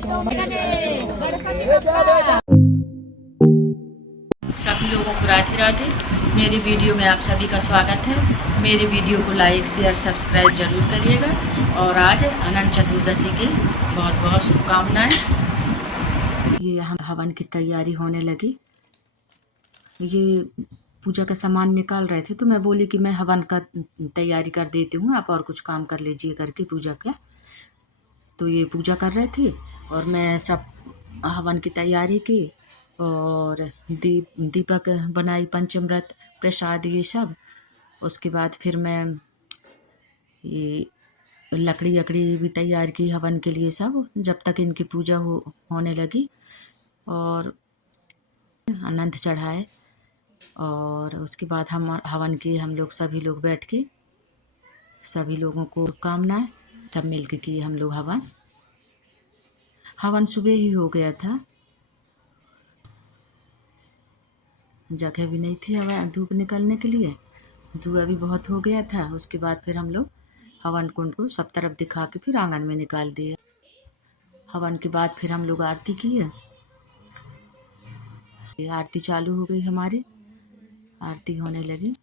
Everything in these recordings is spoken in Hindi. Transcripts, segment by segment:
सभी लोगों को राधे राधे। मेरी वीडियो में आप सभी का स्वागत है। मेरी वीडियो को लाइक शेयर सब्सक्राइब जरूर करिएगा। और आज अनंत चतुर्दशी की बहुत बहुत शुभकामनाएं। ये हम हवन की तैयारी होने लगी। ये पूजा का सामान निकाल रहे थे तो मैं बोली कि मैं हवन का तैयारी कर देती हूँ, आप और कुछ काम कर लीजिए करके पूजा का। तो ये पूजा कर रहे थे और मैं सब हवन की तैयारी की और दीपक बनाई, पंचामृत प्रसाद ये सब। उसके बाद फिर मैं ये लकड़ी भी तैयार की हवन के लिए सब, जब तक इनकी पूजा होने लगी। और अनंत चढ़ाए और उसके बाद हम हवन किए। हम लोग सभी लोग बैठ के सभी लोगों को शुभकामनाएं, सब मिल के किए हम लोग हवन सुबह ही हो गया था, जगह भी नहीं थी हवा धूप निकलने के लिए, धुआं भी बहुत हो गया था। उसके बाद फिर हम लोग हवन कुंड को सब तरफ दिखा के फिर आंगन में निकाल दिए। हवन के बाद फिर हम लोग आरती किए। आरती चालू हो गई हमारी, आरती होने लगी।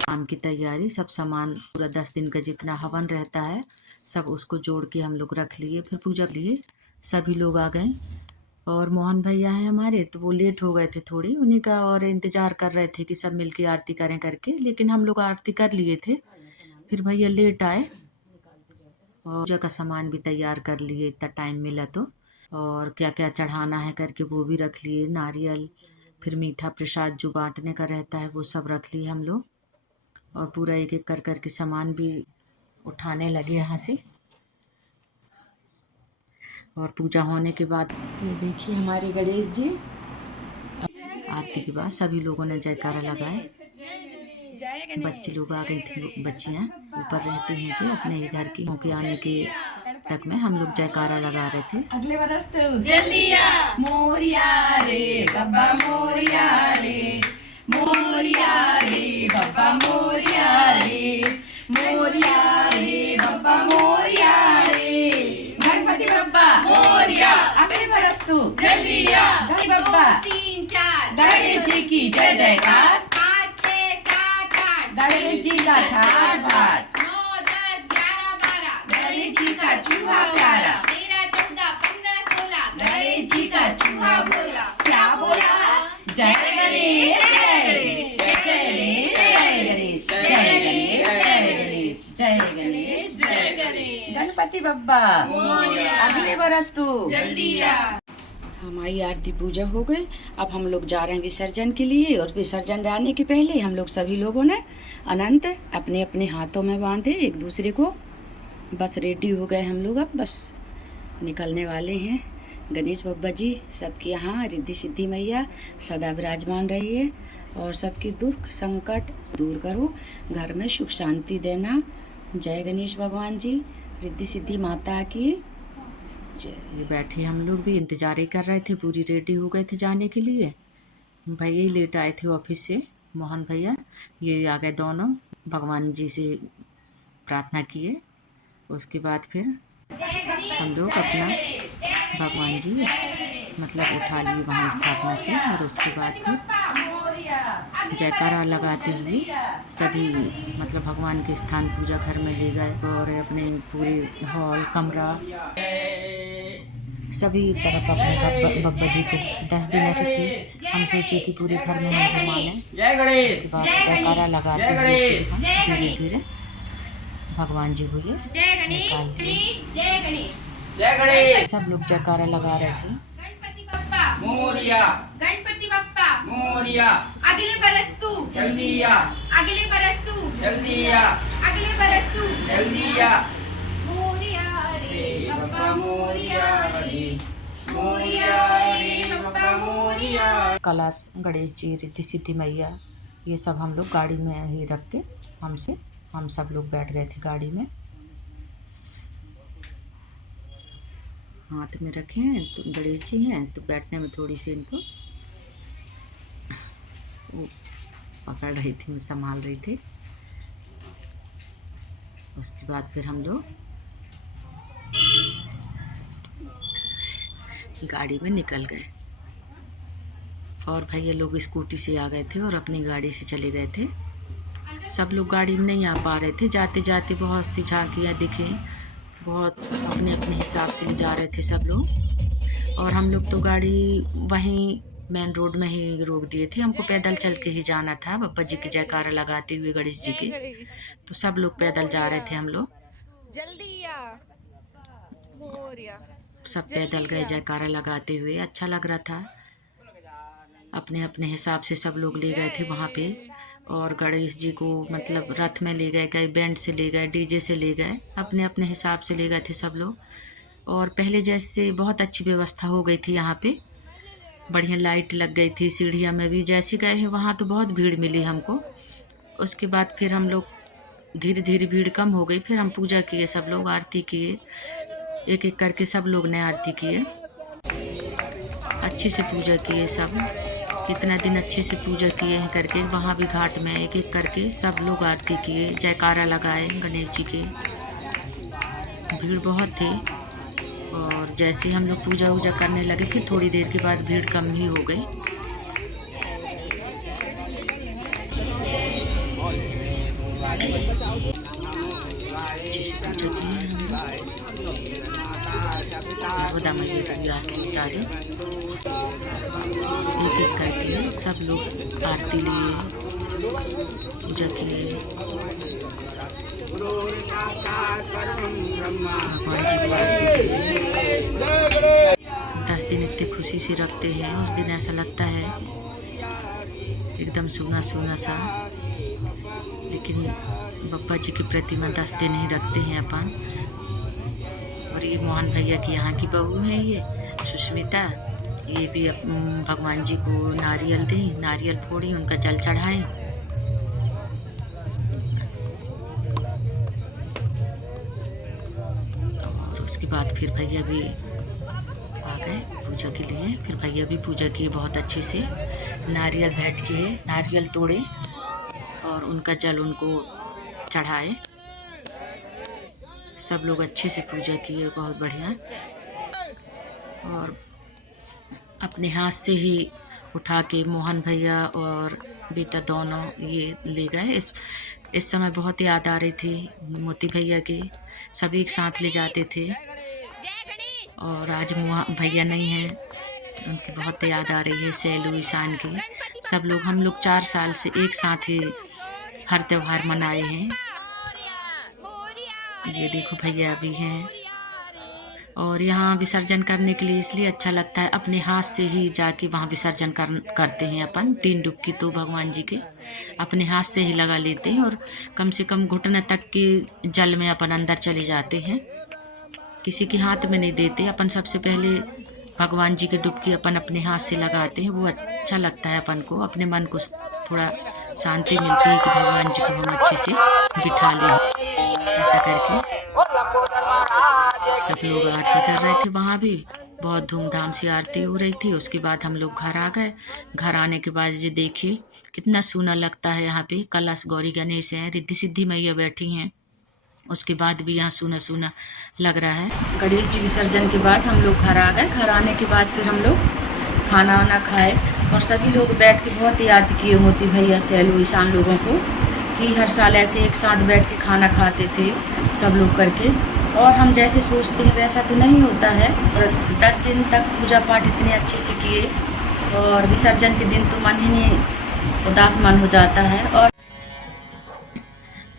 शाम की तैयारी, सब सामान पूरा 10 दिन का जितना हवन रहता है सब उसको जोड़ के हम लोग रख लिए। फिर पूजा के लिए सभी लोग आ गए और मोहन भैया हैं हमारे, तो वो लेट हो गए थे थोड़ी, उन्हीं का और इंतज़ार कर रहे थे कि सब मिलके आरती करें करके। लेकिन हम लोग आरती कर लिए थे, फिर भैया लेट आए और पूजा का सामान भी तैयार कर लिए इतना टाइम मिला तो। और क्या क्या चढ़ाना है करके वो भी रख लिए, नारियल, फिर मीठा प्रसाद जो बांटने का रहता है वो सब रख लिए हम लोग। और पूरा एक एक कर के सामान भी उठाने लगे यहाँ से। और पूजा होने के बाद ये देखिए हमारे गणेश जी। आरती के बाद सभी लोगों ने जयकारा लगाए। बच्चे लोग आ गई थी, बच्चियाँ ऊपर रहती हैं जी अपने ही घर की, होके आने के तक में हम लोग जयकारा लगा रहे थे। अगले बरस तो जल्दी आ मोरिया रे बब्बा मोरिया रे, मोरिया रे बब्बा मोरिया रे, मोरिया रे बब्बा मोरिया रे, गणपति बब्बा मोरिया। अगले बरस तो जल्दी आ गणपति बब्बा 3 4 गणेश जी की जय जयकार। 5 6 7 8 गणेश जी का ठाट बाट। 9 10 11 12 गणेश जी का चूहा प्यारा। 13 14 15 16 गणेश जी का चूहा बोला। क्या बोला? जय गणेश जय गणेश जय गणेश जय गणेश जय गणेश जय गणेश जय गणेश जय गणेश। गणपति बब्बा अगले बरस तो जल्दी आ। हमारी आरती पूजा हो गई। अब हम लोग जा रहे हैं विसर्जन के लिए। और विसर्जन जाने के पहले हम लोग सभी लोगों ने अनंत अपने अपने हाथों में बांधे एक दूसरे को। बस रेडी हो गए हम लोग, अब बस निकलने वाले हैं। गणेश बब्बा जी सबके यहाँ रिद्धि सिद्धि मैया सदा विराजमान रहिए और सबके दुख संकट दूर करो, घर में सुख शांति देना। जय गणेश भगवान जी, रिद्धि सिद्धि माता की। ये बैठे हम लोग भी इंतजार ही कर रहे थे, पूरी रेडी हो गए थे जाने के लिए। भैया ही लेट आए थे ऑफिस से, मोहन भैया। ये आ गए दोनों, भगवान जी से प्रार्थना किए। उसके बाद फिर हम लोग अपना भगवान जी मतलब उठा लिए वहाँ स्थापना से। और उसके बाद फिर जयकारा लगाते हुए सभी मतलब भगवान के स्थान पूजा घर में ले गए और अपने पूरे हॉल कमरा सभी तरफ अपने बब्बा जी को 10 दिन रखे थे। हम सोचे कि पूरे घर में हम घुमा लें। उसके बाद जयकारा लगाते हुए फिर हम धीरे धीरे भगवान जी को ये निकाल दिए। सब लोग जयकारा लगा रहे थे। गणपति बप्पा मोरिया, गणपति बप्पा मोरिया। अगले बरस तू जल्दी आ, अगले बरस तू जल्दी आ, अगले बरस तू जल्दी आ। मोरिया रे बप्पा मोरिया रे, मोरिया रे बप्पा मोरिया। कलश, गणेश जी, रिद्धि सिद्धि मैया, ये सब हम लोग गाड़ी में ही रख के हम सब लोग बैठ गए थे गाड़ी में। हाथ में रखे हैं तो गणेश जी हैं, तो बैठने में थोड़ी सी इनको वो पकड़ रही थी, मैं संभाल रही थी। उसके बाद फिर हम लोग गाड़ी में निकल गए और भैया लोग स्कूटी से आ गए थे और अपनी गाड़ी से चले गए थे। सब लोग गाड़ी में नहीं आ पा रहे थे। जाते जाते बहुत सी झांकियाँ दिखे, बहुत अपने अपने हिसाब से ले जा रहे थे सब लोग। और हम लोग तो गाड़ी वहीं मेन रोड में ही रोक दिए थे। हमको पैदल चल के ही जाना था बप्पा जी की जयकारा लगाते हुए, गणेश जी के। तो सब लोग पैदल जा रहे थे। हम लोग सब पैदल गए जयकारा लगाते हुए। अच्छा लग रहा था। अपने अपने हिसाब से सब लोग ले गए थे वहाँ पे। और गणेश जी को मतलब रथ में ले गए, कई बैंड से ले गए, डीजे से ले गए, अपने अपने हिसाब से ले गए थे सब लोग। और पहले जैसे बहुत अच्छी व्यवस्था हो गई थी यहाँ पे। बढ़िया लाइट लग गई थी। सीढ़ियाँ में भी जैसे गए हैं वहाँ तो बहुत भीड़ मिली हमको। उसके बाद फिर हम लोग धीरे धीरे भीड़ कम हो गई। फिर हम पूजा किए, सब लोग आरती किए, एक एक करके सब लोग ने आरती किए। अच्छे से पूजा किए सब। कितना दिन अच्छे से पूजा किए हैं करके वहाँ भी घाट में एक एक करके सब लोग आरती किए, जयकारा लगाए गणेश जी के। भीड़ बहुत थी। और जैसे हम लोग पूजा वूजा करने लगे थे थोड़ी देर के बाद भीड़ कम ही हो गई। अच्छे से पूजा की नर्मदा मैया की आरती उतारी। एक एक करके सब लोग आरती लिए, पूजा किए, भगवान जी को आरती किए। 10 दिन इतने खुशी से रखते हैं। उस दिन ऐसा लगता है एकदम सूना सूना सा। लेकिन बप्पा जी की प्रतिमा 10 दिन ही रखते हैं अपन। और ये मोहन भैया की यहाँ की बहू है, ये सुष्मिता। ये भी भगवान जी को नारियल दी, नारियल फोड़ी, उनका जल चढ़ाएं। और उसके बाद फिर भैया भी आ गए पूजा के लिए। फिर भैया भी पूजा किए बहुत अच्छे से। नारियल भेंट किए, नारियल तोड़े और उनका जल उनको चढ़ाए। सब लोग अच्छे से पूजा किए, बहुत बढ़िया। और अपने हाथ से ही उठा के मोहन भैया और बेटा दोनों ये ले गए। इस समय बहुत याद आ रही थी मोती भैया की। सभी एक साथ ले जाते थे। और आज भैया नहीं है, उनकी बहुत याद आ रही है। सैलू, ईशान की, सब लोग, हम लोग 4 साल से एक साथ ही हर त्योहार मनाए हैं। ये देखो भैया भी हैं। और यहाँ विसर्जन करने के लिए इसलिए अच्छा लगता है, अपने हाथ से ही जाके वहाँ विसर्जन करते हैं अपन। 3 डुबकी तो भगवान जी के अपने हाथ से ही लगा लेते हैं। और कम से कम घुटने तक के जल में अपन अंदर चले जाते हैं, किसी के हाथ में नहीं देते। अपन सबसे पहले भगवान जी की डुबकी अपन अपने हाथ से लगाते हैं। वो अच्छा लगता है अपन को, अपने मन को थोड़ा शांति मिलती है कि भगवान जी को हम अच्छे से बिठा लें। ऐसा करके सब लोग आरती कर रहे थे। वहाँ भी बहुत धूमधाम से आरती हो रही थी। उसके बाद हम लोग घर आ गए। घर आने के बाद ये देखिए कितना सूना लगता है। यहाँ पे कलश, गौरी गणेश हैं, रिद्धि सिद्धि मैया बैठी हैं। उसके बाद भी यहाँ सूना सूना लग रहा है। गणेश जी विसर्जन के बाद हम लोग घर आ गए। घर आने के बाद फिर हम लोग खाना वाना खाए और सभी लोग बैठ के बहुत याद किए मोती भैया, सैलू, ईशान लोगों को, कि हर साल ऐसे एक साथ बैठ के खाना खाते थे सब लोग करके। और हम जैसे सोचते हैं वैसा तो नहीं होता है। और 10 दिन तक पूजा पाठ इतने अच्छे से किए और विसर्जन के दिन तो मन ही नहीं उदास मन हो जाता है। और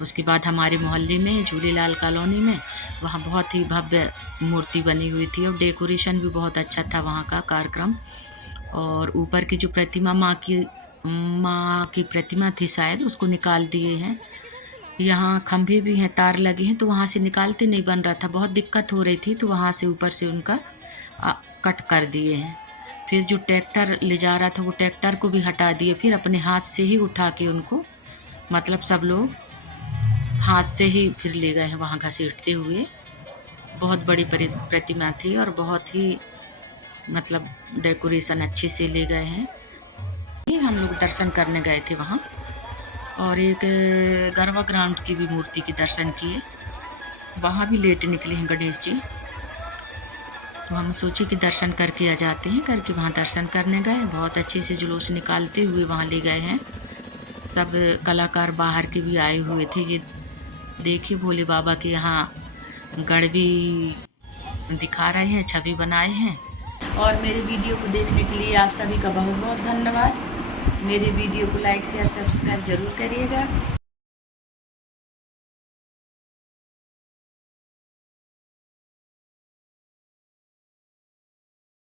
उसके बाद हमारे मोहल्ले में झूलेलाल कॉलोनी में वहाँ बहुत ही भव्य मूर्ति बनी हुई थी और डेकोरेशन भी बहुत अच्छा था वहाँ का कार्यक्रम। और ऊपर की जो प्रतिमा माँ की प्रतिमा थी शायद, उसको निकाल दिए हैं। यहाँ खंभे भी हैं, तार लगे हैं, तो वहाँ से निकालते नहीं बन रहा था, बहुत दिक्कत हो रही थी, तो वहाँ से ऊपर से उनका कट कर दिए हैं। फिर जो ट्रैक्टर ले जा रहा था वो ट्रैक्टर को भी हटा दिए। फिर अपने हाथ से ही उठा के उनको, मतलब सब लोग हाथ से ही फिर ले गए हैं वहाँ घसीटते हुए। बहुत बड़ी प्रतिमा थी और बहुत ही मतलब डेकोरेशन अच्छे से ले गए हैं। हम लोग दर्शन करने गए थे वहाँ। और एक गरबा ग्राउंड की भी मूर्ति के दर्शन किए। वहाँ भी लेट निकले हैं गणेश जी, तो हम सोचे कि दर्शन करके आ जाते हैं, करके वहाँ दर्शन करने गए। बहुत अच्छे से जुलूस निकालते हुए वहाँ ले गए हैं। सब कलाकार बाहर के भी आए हुए थे। ये देखिए भोले बाबा के यहाँ गढ़ भी दिखा रहे हैं, छवि बनाए हैं। और मेरे वीडियो को देखने के लिए आप सभी का बहुत बहुत धन्यवाद। मेरे वीडियो को लाइक शेयर सब्सक्राइब ज़रूर करिएगा।